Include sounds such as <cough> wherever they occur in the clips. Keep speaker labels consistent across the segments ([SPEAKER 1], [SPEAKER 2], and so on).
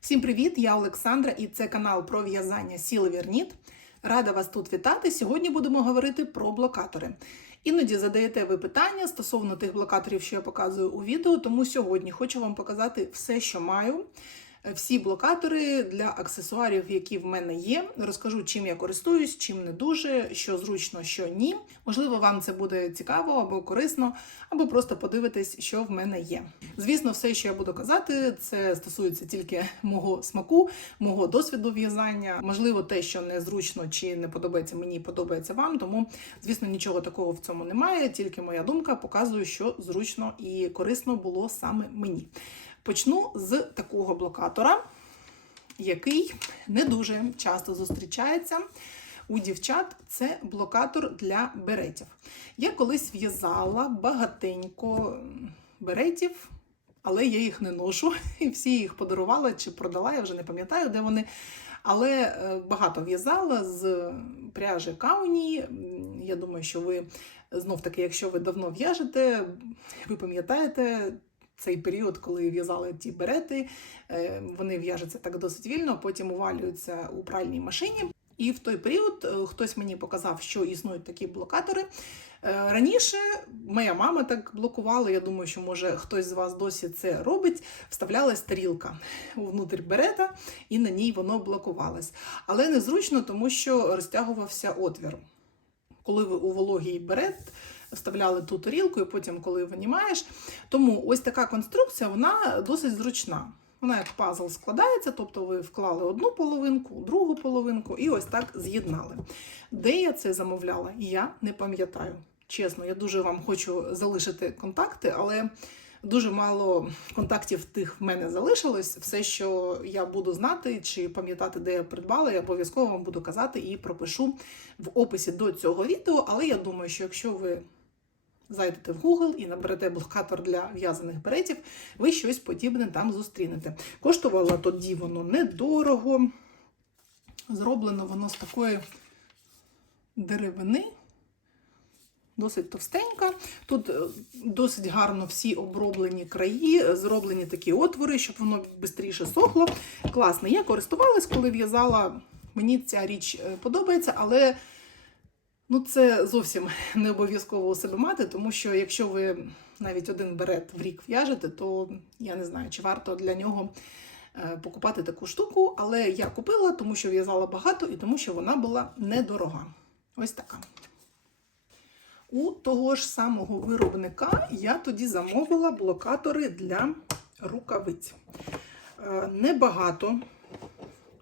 [SPEAKER 1] Всім привіт! Я Олександра і це канал про в'язання Сіли. Рада вас тут вітати. Сьогодні будемо говорити про блокатори. Іноді задаєте ви питання стосовно тих блокаторів, що я показую у відео, тому сьогодні хочу вам показати все, що маю. Всі блокатори для аксесуарів, які в мене є. Розкажу, чим я користуюсь, чим не дуже, що зручно, що ні. Можливо, вам це буде цікаво або корисно, або просто подивитись, що в мене є. Звісно, все, що я буду казати, це стосується тільки мого смаку, мого досвіду в'язання. Можливо, те, що незручно чи не подобається мені, подобається вам. Тому, звісно, нічого такого в цьому немає. Тільки моя думка показує, що зручно і корисно було саме мені. Почну з такого блокатора, який не дуже часто зустрічається у дівчат. Це блокатор для беретів. Я колись в'язала багатенько беретів, але я їх не ношу. <laughs> І всі їх подарувала чи продала, я вже не пам'ятаю, де вони. Але е, багато в'язала з пряжі Кауні. Я думаю, що ви знов таки, якщо ви давно в'яжете, ви пам'ятаєте цей період, коли в'язали ті берети, е, вони в'яжуться так досить вільно, потім увалюються у пральній машині. І в той період е, хтось мені показав, що існують такі блокатори. Е, Раніше моя мама так блокувала. Я думаю, що може хтось з вас досі це робить. Вставлялась тарілка внутрі берета, і на ній воно блокувалось. Але незручно, тому що розтягувався отвір. Коли ви у вологий берет вставляли ту тарілку, і потім, коли винімаєш. Тому ось така конструкція вона досить зручна. Вона як пазл складається, тобто ви вклали одну половинку, другу половинку і ось так з'єднали. Де я це замовляла, я не пам'ятаю. Чесно, я дуже вам хочу залишити контакти, але дуже мало контактів тих в мене залишилось. Все, що я буду знати чи пам'ятати, де я придбала, я обов'язково вам буду казати і пропишу в описі до цього відео. Але я думаю, що якщо ви зайдете в Google і наберете блокатор для в'язаних беретів, ви щось подібне там зустрінете. Коштувало тоді воно недорого. Зроблено воно з такої деревини. Досить товстенька. Тут е, досить гарно всі оброблені краї, зроблені такі отвори, щоб воно швидше сохло. Класно. Я користувалась, коли в'язала. Мені ця річ е, подобається, але Ну, це зовсім <laughs> не обов'язково у себе мати, тому що якщо ви навіть один берет в рік в'яжете, то я не знаю, чи варто для нього е, покупати таку штуку. Але я купила, тому що в'язала багато і тому, що вона була недорога. Ось така. У того ж самого виробника я тоді замовила блокатори для рукавиць. Е, Небагато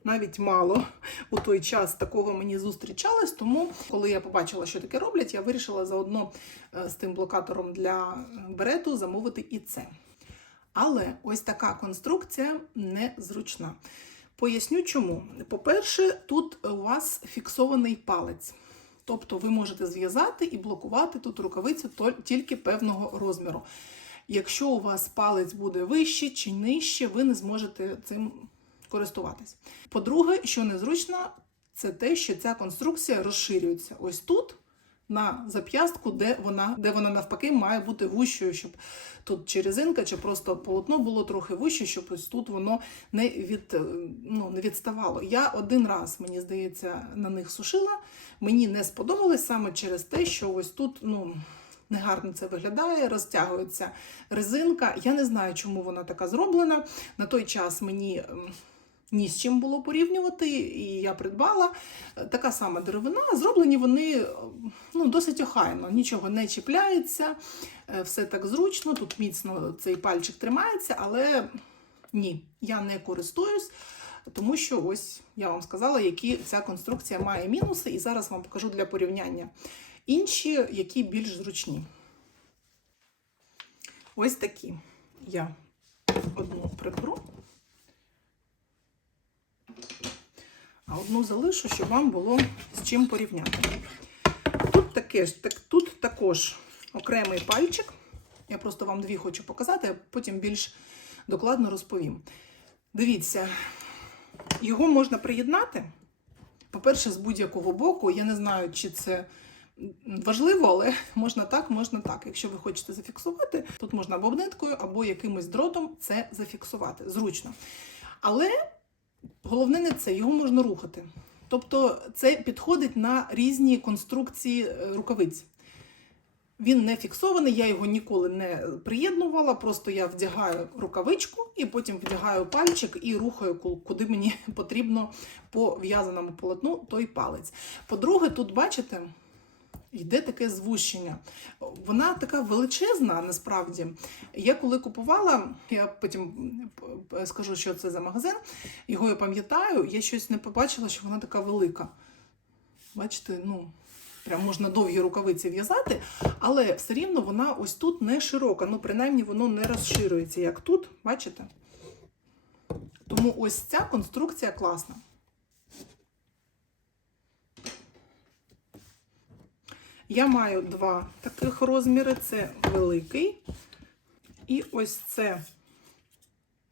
[SPEAKER 1] навіть мало у той час такого мені зустрічалось. Тому, коли я побачила, що таке роблять, я вирішила заодно е, з тим блокатором для берету замовити і це. Але ось така конструкція незручна. Поясню чому. По-перше, тут у вас фіксований палець. Тобто ви можете зв'язати і блокувати тут рукавицю тільки певного розміру. Якщо у вас палець буде вище чи нижче, ви не зможете цим користуватись. По-друге, що незручно, це те, що ця конструкція розширюється. Ось тут, на зап'ястку, де вона де вона навпаки має бути вущою, щоб тут чи резинка, чи просто полотно було трохи вище, щоб ось тут воно не від, ну, не відставало. Я один раз, мені здається, на них сушила. Мені не сподобалось саме через те, що ось тут, ну. Негарно це виглядає, розтягується резинка. Я не знаю, чому вона така зроблена. На той час мені ні з чим було порівнювати, і я придбала така сама деревина. Зроблені вони ну, досить охайно, нічого не чіпляється, все так зручно. Тут міцно цей пальчик тримається, але ні, я не користуюсь. Тому що ось я вам сказала, які ця конструкція має мінуси, і зараз вам покажу для порівняння інші, які більш зручні. Ось такі. Я одну приберу, а одну залишу, щоб вам було з чим порівняти. Тут таке так, тут також окремий пальчик. Я просто вам дві хочу показати, а потім більш докладно розповім. Дивіться, його можна приєднати. По-перше, з будь-якого боку, я не знаю, чи це важливо, але <laughs> можна так, можна так. Якщо ви хочете зафіксувати, тут можна або ниткою, або якимось дротом це зафіксувати. Зручно. Але головне не це, його можна рухати. Тобто це підходить на різні конструкції е, рукавиць. Він не фіксований, я його ніколи не приєднувала. Просто я вдягаю рукавичку і потім вдягаю пальчик і рухаю куди мені <laughs> потрібно по в'язаному полотну той палець. По-друге, тут бачите, йде таке звущення. Вона така величезна, насправді. Я коли купувала, я потім скажу, що це за магазин. Його я пам'ятаю, я щось не побачила, що вона така велика. Бачите, ну. Прям можна довгі рукавиці в'язати, але все рівно вона ось тут не широка. Ну, принаймні, воно не розширюється, як тут, бачите? Тому ось ця конструкція класна. Я маю два таких розміри: це великий. І ось це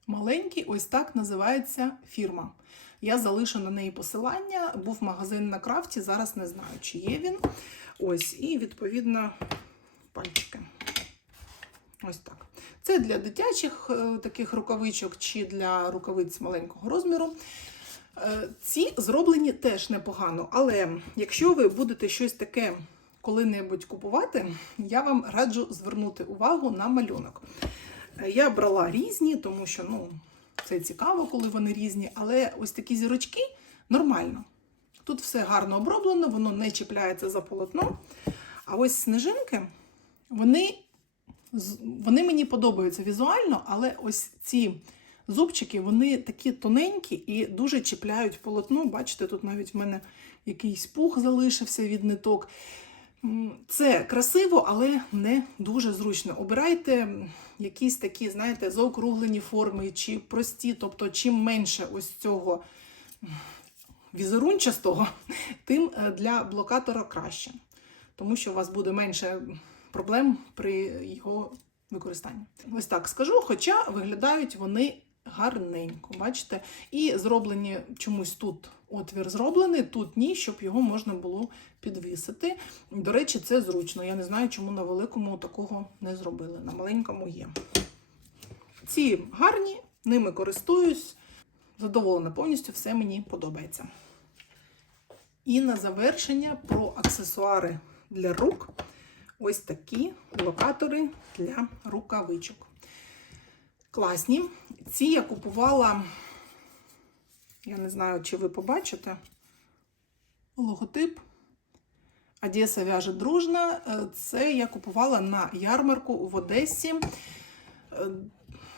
[SPEAKER 1] маленький, ось так називається фірма. Я залишу на неї посилання. Був магазин на крафті, зараз не знаю, чи є він. Ось, і відповідно пальчики. Ось так. Це для дитячих е, таких рукавичок чи для рукавиць маленького розміру. Е, ці зроблені теж непогано, але якщо ви будете щось таке коли-небудь купувати, я вам раджу звернути увагу на малюнок. Е, Я брала різні, тому що ну, це цікаво, коли вони різні, але ось такі зірочки нормально. Тут все гарно оброблено, воно не чіпляється за полотно. А ось сніжинки, вони, вони мені подобаються візуально, але ось ці зубчики, вони такі тоненькі і дуже чіпляють полотно. Бачите, тут навіть в мене якийсь пух залишився від ниток. Це красиво, але не дуже зручно. Обирайте якісь такі, знаєте, заокруглені форми чи прості, тобто чим менше ось цього візерунчастого, тим е, для блокатора краще. Тому що у вас буде менше проблем при його використанні. Ось так скажу, хоча виглядають вони гарненько, бачите? І зроблені чомусь тут отвір зроблений, тут ні, щоб його можна було підвісити. До речі, це зручно. Я не знаю, чому на великому такого не зробили. На маленькому є. Ці гарні, ними користуюсь. Задоволена повністю, все мені подобається. І на завершення про аксесуари для рук. Ось такі блокатори для рукавичок. Класні. Ці я купувала, я не знаю, чи ви побачите, логотип. Одеса в'яже дружна. Е, Це я купувала на ярмарку в Одесі е,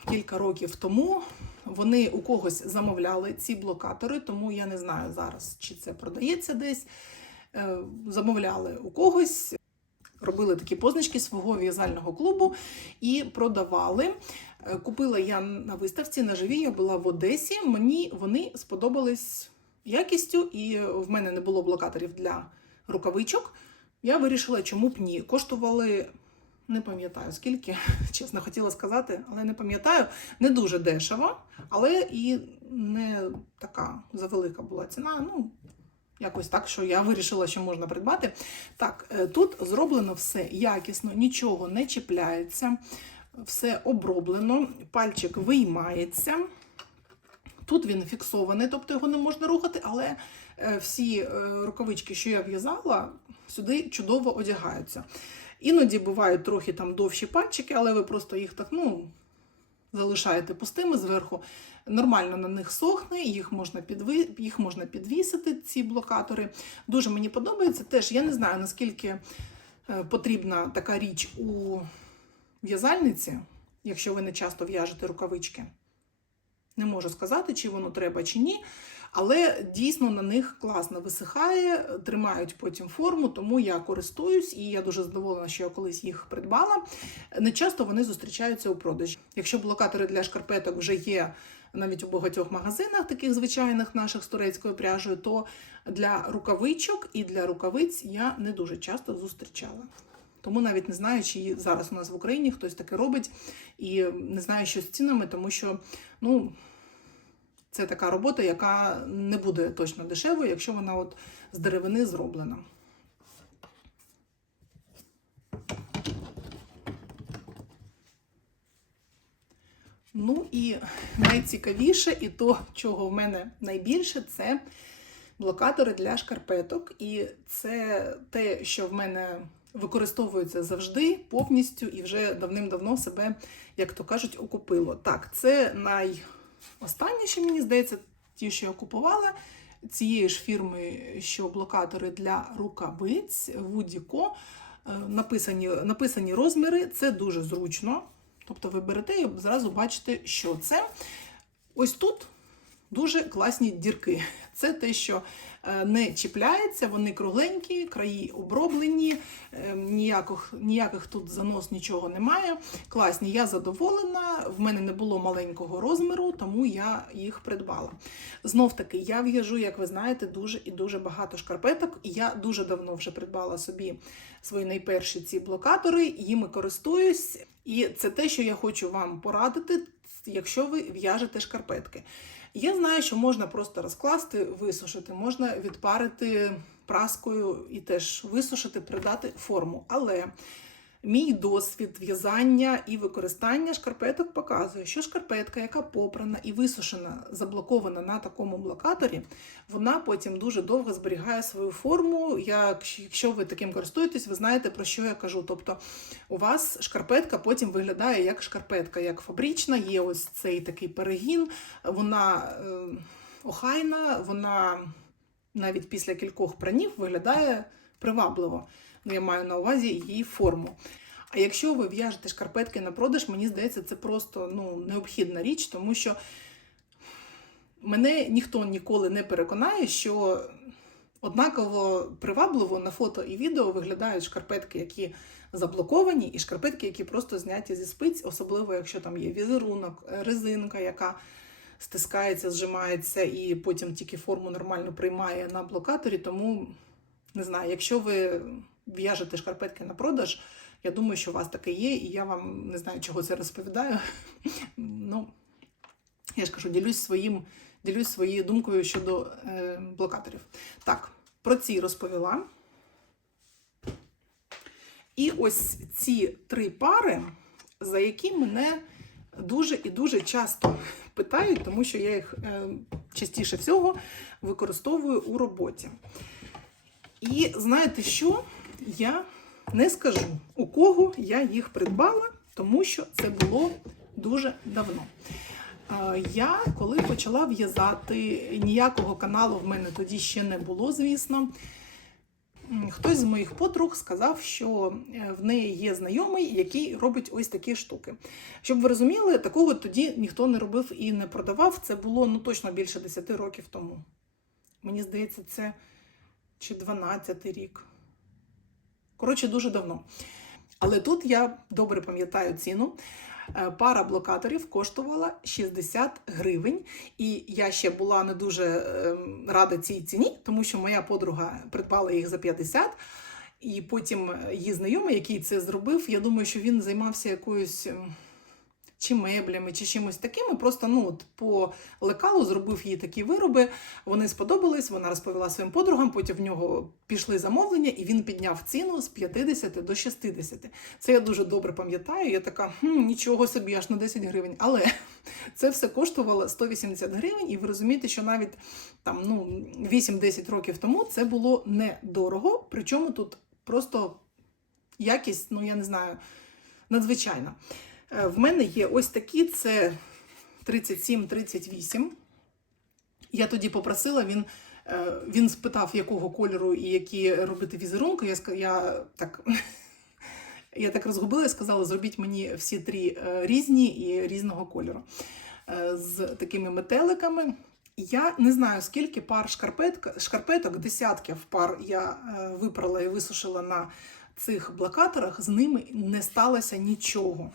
[SPEAKER 1] кілька років тому. Вони у когось замовляли ці блокатори, тому я не знаю зараз, чи це продається десь. Е, Замовляли у когось, робили такі позначки свого в'язального клубу і продавали. Е, Купила я на виставці на живі, я була в Одесі. Мені вони сподобались якістю, і в мене не було блокаторів для рукавичок. Я вирішила, чому б ні. Коштували, не пам'ятаю скільки, <laughs> чесно хотіла сказати, але не пам'ятаю. Не дуже дешево, але і не така завелика була ціна. Ну, якось так, що я вирішила, що можна придбати. Так, е, тут зроблено все якісно, нічого не чіпляється, все оброблено, пальчик виймається. Тут він фіксований, тобто його не можна рухати, але е, всі е, рукавички, що я в'язала, сюди чудово одягаються. Іноді бувають трохи там довші пальчики, але ви просто їх так, ну, залишаєте пустими зверху. Нормально на них сохне, їх можна, підви... їх можна підвісити, ці блокатори. Дуже мені подобається. Теж я не знаю, наскільки е, потрібна така річ у в'язальниці, якщо ви не часто в'яжете рукавички. Не можу сказати, чи воно треба, чи ні. Але дійсно на них класно висихає, тримають потім форму, тому я користуюсь і я дуже задоволена, що я колись їх придбала. Не часто вони зустрічаються у продажі. Якщо блокатори для шкарпеток вже є навіть у багатьох магазинах, таких звичайних наших з турецькою пряжею, то для рукавичок і для рукавиць я не дуже часто зустрічала. Тому навіть не знаю, чи зараз у нас в Україні хтось таке робить, і не знаю, що з цінами, тому що ну, це така робота, яка не буде точно дешевою, якщо вона от з деревини зроблена. Ну і найцікавіше, і то, чого в мене найбільше, це блокатори для шкарпеток. І це те, що в мене використовується завжди повністю і вже давним-давно себе, як то кажуть, окупило. Так, це найостаннє, що мені здається, ті, що я купувала. Цієї ж фірми, що блокатори для рукавиць Woody.co. Е, Написані, написані розміри, це дуже зручно. Тобто ви берете і зразу бачите, що це. Ось тут дуже класні дірки. Це те, що е, не чіпляється, вони кругленькі, краї оброблені, е, ніяких, ніяких тут занос нічого немає. Класні, я задоволена. В мене не було маленького розміру, тому я їх придбала. Знов таки, я в'яжу, як ви знаєте, дуже і дуже багато шкарпеток. Я дуже давно вже придбала собі свої найперші ці блокатори, їми користуюсь. І це те, що я хочу вам порадити, якщо ви в'яжете шкарпетки. Я знаю, що можна просто розкласти, висушити, можна відпарити праскою і теж висушити, придати форму. Але мій досвід в'язання і використання шкарпеток показує, що шкарпетка, яка попрана і висушена, заблокована на такому блокаторі, вона потім дуже довго зберігає свою форму. Як, якщо ви таким користуєтесь, ви знаєте, про що я кажу. Тобто у вас шкарпетка потім виглядає як шкарпетка, як фабрична, є ось цей такий перегін, вона е, охайна, вона навіть після кількох пранів виглядає привабливо. Я маю на увазі її форму. А якщо ви в'яжете шкарпетки на продаж, мені здається, це просто ну, необхідна річ, тому що мене ніхто ніколи не переконає, що однаково привабливо на фото і відео виглядають шкарпетки, які заблоковані, і шкарпетки, які просто зняті зі спиць, особливо якщо там є візерунок, резинка, яка стискається, зжимається і потім тільки форму нормально приймає на блокаторі. Тому не знаю, якщо ви в'яжете шкарпетки на продаж, я думаю, що у вас таке є, і я вам не знаю, чого це розповідаю. Ну, я ж кажу, ділюсь своїм, ділюсь своєю думкою щодо е, блокаторів. Так, про ці розповіла. І ось ці три пари, за які мене дуже і дуже часто питають, тому що я їх е, частіше всього використовую у роботі. І знаєте що? Я не скажу, у кого я їх придбала, тому що це було дуже давно. Е, Я коли почала в'язати, ніякого каналу в мене тоді ще не було, звісно. Хтось з моїх подруг сказав, що е, в неї є знайомий, який робить ось такі штуки. Щоб ви розуміли, такого тоді ніхто не робив і не продавав. Це було ну точно більше 10 років тому. Мені здається, це чи 12 рік. Коротше, дуже давно. Але тут я добре пам'ятаю ціну. Е, Пара блокаторів коштувала 60 гривень, і я ще була не дуже ем, рада цій ціні, тому що моя подруга придбала їх за 50. І потім її знайомий, який це зробив, я думаю, що він займався якоюсь ем, чи меблями, чи чимось таким. І просто ну, от, по лекалу зробив їй такі вироби. Вони сподобались, вона розповіла своїм подругам, потім в нього пішли замовлення, і він підняв ціну з 50 до 60. Це я дуже добре пам'ятаю. Я така, хм, нічого собі, аж на 10 гривень. Але це все коштувало 180 гривень, і ви розумієте, що навіть там ну, 8-10 років тому це було недорого. Причому тут просто якість, ну я не знаю, надзвичайна. Е, В мене є ось такі: це 37-38. Я тоді попросила, він, е, він спитав, якого кольору і які робити візерунки. Я, я так. <laughs> Я так розгубила і сказала, зробіть мені всі три е, різні і різного кольору з такими метеликами. Я не знаю, скільки пар шкарпеток, шкарпеток, десятків пар я випрала і висушила на цих блокаторах, з ними не сталося нічого.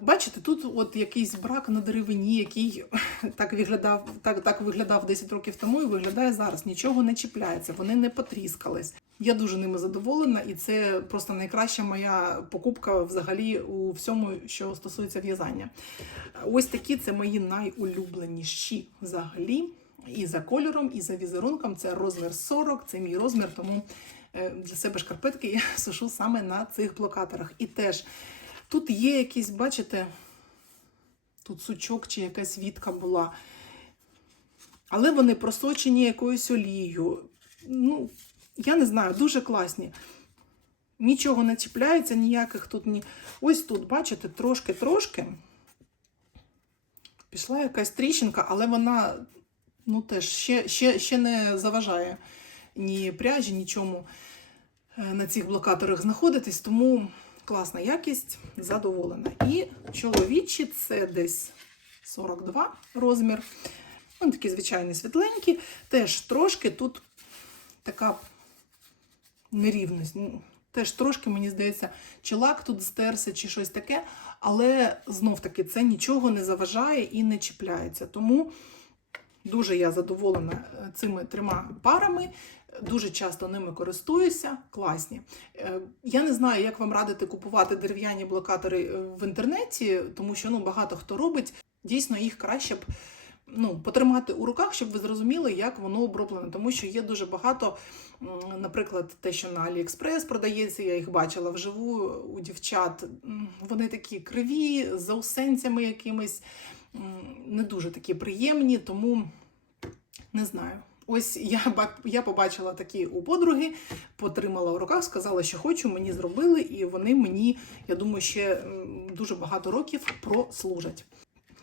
[SPEAKER 1] Бачите, тут от якийсь брак на деревині, який <laughs> так виглядав, так, так виглядав 10 років тому і виглядає зараз. Нічого не чіпляється, вони не потріскались. Я дуже ними задоволена, і це просто найкраща моя покупка взагалі у всьому, що стосується в'язання. Ось такі це мої найулюбленіші взагалі. І за кольором, і за візерунком. Це розмір 40, це мій розмір, тому для себе шкарпетки я <laughs> сушу саме на цих блокаторах. І теж тут є якісь, бачите, тут сучок чи якась вітка була. Але вони просочені якоюсь олією. Ну, я не знаю, дуже класні. Нічого не чіпляється, ніяких тут ні. Ось тут, бачите, трошки-трошки. Пішла якась тріщинка, але вона ну, теж ще, ще, ще не заважає ні пряжі, нічому е, на цих блокаторах знаходитись, тому класна якість, задоволена. І чоловічі це десь 42 розмір. Вони такі звичайні світленькі. Теж трошки тут така нерівність. Теж трошки, мені здається, чи лак тут стерся, чи щось таке, але знов-таки це нічого не заважає і не чіпляється. Тому дуже я задоволена е, цими трьома парами. Дуже часто ними користуюся, класні. Е, Я не знаю, як вам радити купувати дерев'яні блокатори е, в інтернеті, тому що ну, багато хто робить. Дійсно, їх краще б ну, потримати у руках, щоб ви зрозуміли, як воно оброблено. Тому що є дуже багато, наприклад, те, що на Аліекспрес продається, я їх бачила вживу у дівчат. Вони такі криві, з заусенцями якимись, не дуже такі приємні, тому не знаю. Ось я, я побачила такі у подруги, потримала в руках, сказала, що хочу, мені зробили, і вони мені, я думаю, ще дуже багато років прослужать.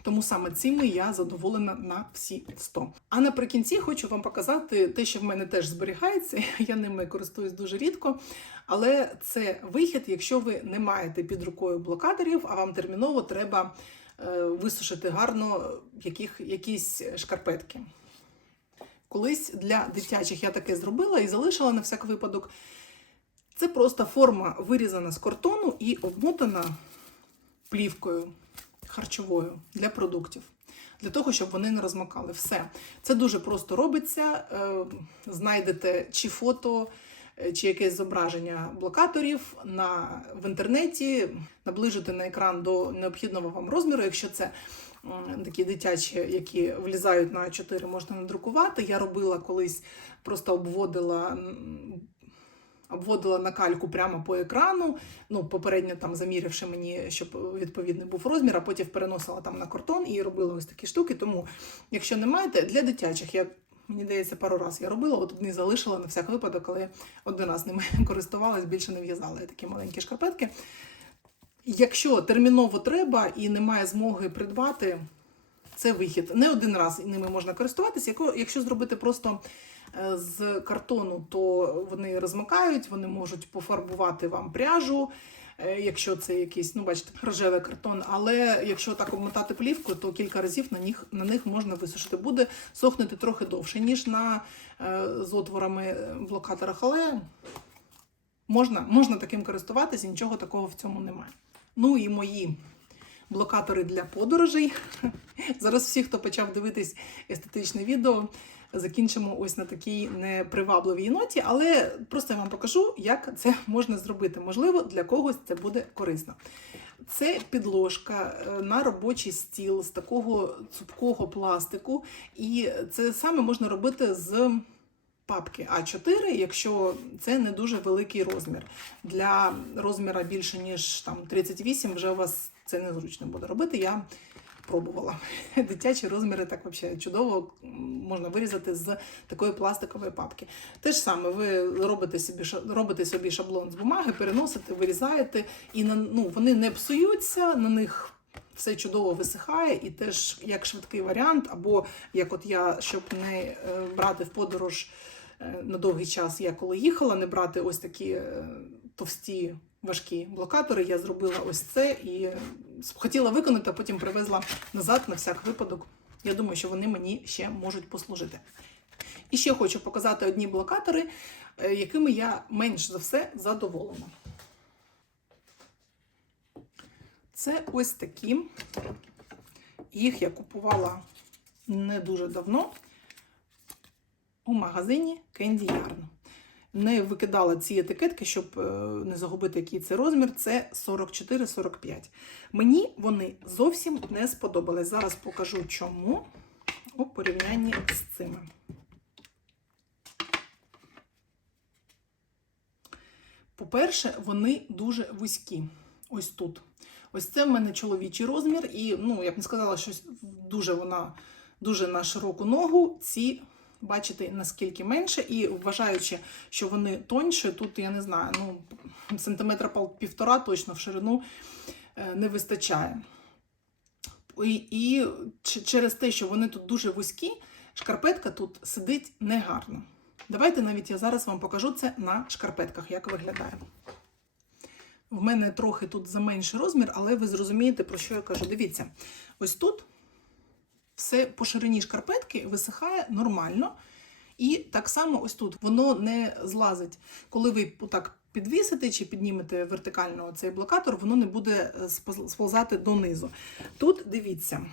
[SPEAKER 1] Тому саме цими я задоволена на всі 100. А наприкінці хочу вам показати те, що в мене теж зберігається. <laughs> Я ними користуюсь дуже рідко. Але це вихід, якщо ви не маєте під рукою блокаторів, а вам терміново треба е, висушити гарно яких, якісь шкарпетки. Колись для дитячих я таке зробила і залишила на всяк випадок. Це просто форма вирізана з картону і обмотана плівкою харчовою для продуктів. Для того, щоб вони не розмокали. Все. Це дуже просто робиться. Е, Знайдете чи фото, е, чи якесь зображення блокаторів на, в інтернеті, наближите на екран до необхідного вам розміру. Якщо це такі дитячі, які влізають на 4, можна надрукувати. Я робила колись, просто обводила. Обводила на кальку прямо по екрану, ну, попередньо там замірявши мені, щоб відповідний був розмір, а потім переносила там на картон і робила ось такі штуки. Тому, якщо не маєте, для дитячих я мені здається, пару разів я робила, от одні залишила на всяк випадок, коли один раз ними <laughs> користувалась, більше не в'язала я такі маленькі шкарпетки. Якщо терміново треба і немає змоги придбати, це вихід. Не один раз ними можна користуватися. Якщо зробити просто е, з картону, то вони розмикають, вони можуть пофарбувати вам пряжу. е, Якщо це якийсь, ну бачите, рожевий картон, але якщо так обмотати плівку, то кілька разів на них, на них можна висушити. Буде сохнути трохи довше, ніж на е, з отворами блокаторах, але можна, можна таким користуватися, нічого такого в цьому немає. Ну і мої блокатори для подорожей. Зараз всі, хто почав дивитись естетичне відео, закінчимо ось на такій непривабливій ноті, але просто я вам покажу, як це можна зробити. Можливо, для когось це буде корисно. Це підложка е, на робочий стіл з такого цупкого пластику, і це саме можна робити з папки А4, якщо це не дуже великий розмір. Для розміра більше, ніж там 38, вже у вас це незручно буде робити. Я пробувала. <laughs> Дитячі розміри так взагалі чудово можна вирізати з такої пластикової папки. Те ж саме, ви робите собі, робите собі шаблон з бумаги, переносите, вирізаєте, і на, ну, вони не псуються, на них все чудово висихає, і теж як швидкий варіант, або як от я, щоб не е, брати в подорож на довгий час, я коли їхала, не брати ось такі е, товсті важкі блокатори, я зробила ось це і хотіла виконати, а потім привезла назад на всяк випадок. Я думаю, що вони мені ще можуть послужити. І ще хочу показати одні блокатори, е, якими я менш за все задоволена. Це ось такі. Їх я купувала не дуже давно у магазині Candy Yarn. Не викидала ці етикетки, щоб е, не загубити, який це розмір. Це 44-45. Мені вони зовсім не сподобались. Зараз покажу чому у порівнянні з цими. По-перше, вони дуже вузькі. Ось тут. Ось це в мене чоловічий розмір, і ну, я б не сказала, що дуже вона дуже на широку ногу. Ці, бачите, наскільки менше, і вважаючи, що вони тоньше, тут я не знаю, ну, сантиметра півтора точно в ширину е, не вистачає. І, і через те, що вони тут дуже вузькі, шкарпетка тут сидить негарно. Давайте навіть я зараз вам покажу це на шкарпетках, як виглядає. В мене трохи тут заменший розмір, але ви зрозумієте, про що я кажу. Дивіться, ось тут все по ширині шкарпетки висихає нормально. І так само ось тут воно не злазить. Коли ви отак підвісите чи піднімете вертикально цей блокатор, воно не буде е, сползати донизу. Тут дивіться,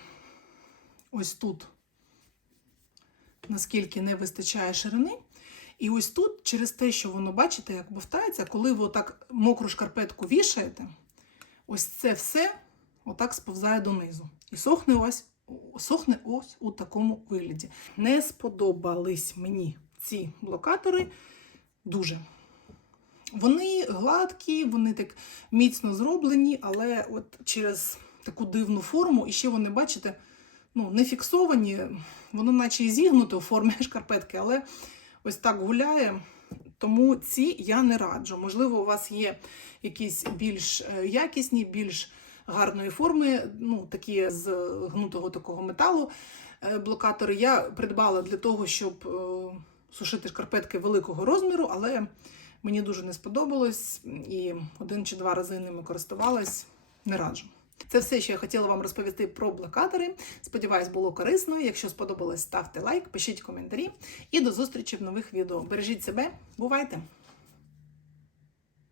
[SPEAKER 1] ось тут, наскільки не вистачає ширини. І ось тут, через те, що воно, бачите, як бовтається, коли ви отак мокру шкарпетку вішаєте, ось це все отак сповзає донизу. І сохне ось, сохне ось у такому вигляді. Не сподобались мені ці блокатори дуже. Вони гладкі, вони так міцно зроблені, але от через таку дивну форму, і ще вони, бачите, ну, не фіксовані, воно наче і зігнуте у формі <laughs> шкарпетки, але ось так гуляє. Тому ці я не раджу. Можливо, у вас є якісь більш е, якісні, більш гарної форми, ну, такі з гнутого такого металу е, блокатори. Я придбала для того, щоб е, сушити шкарпетки великого розміру, але мені дуже не сподобалось і один чи два рази ними користувалась. Не раджу. Це все, що я хотіла вам розповісти про блокатори. Сподіваюсь, було корисно. Якщо сподобалось, ставте лайк, пишіть коментарі і до зустрічі в нових відео. Бережіть себе, бувайте!